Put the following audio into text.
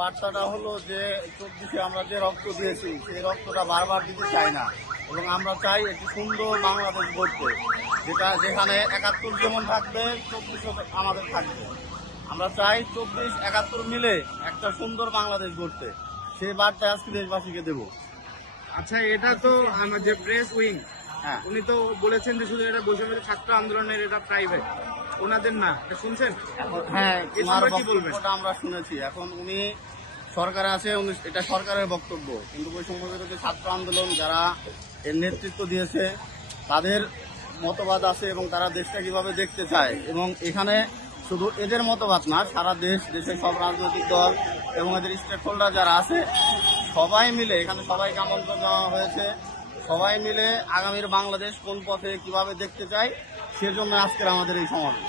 বার্তাটা হলো যে 24-এ আমরা যে রক্ত দিয়েছি সেই রক্তটা বারবার দিতে চাই না, এবং আমরা চাই একটি সুন্দর বাংলাদেশ গড়তে, যেখানে 71 যেমন থাকবে 24-ও আমাদের থাকবে। আমরা চাই 24-71 মিলে একটা সুন্দর বাংলাদেশ গড়তে, সেই বার্তা আজকে দেশবাসীকে দেব। আচ্ছা, এটা তো আমার যে প্রেস উইং, হ্যাঁ, উনি তো বলেছেন যে শুধু এটা বৈষম্য ছাত্র আন্দোলনের, এটা প্রাইভেট, ওনাদের না, এটা শুনছেন? হ্যাঁ, এ ওনার সম্পর্কে কি বলবেন? বক্তব্যটা আমরা শুনেছি। এখন উনি সরকারে আছে, এটা সরকারের বক্তব্য, কিন্তু বৈষম্য বিরোধী ছাত্র আন্দোলন যারা এর নেতৃত্ব দিয়েছে তাদের মতবাদ আছে, এবং তারা দেশটা কিভাবে দেখতে চায়, এবং এখানে শুধু এদের মতবাদ না, সারা দেশের সব রাজনৈতিক দল এবং এদের স্টেক হোল্ডার যারা আছে সবাই মিলে, এখানে সবাইকে আমন্ত্রণ দেওয়া হয়েছে, সবাই মিলে আগামীর বাংলাদেশ কোন পথে কিভাবে দেখতে চায় সেজন্য আজকের আমাদের এই সমাবেশ।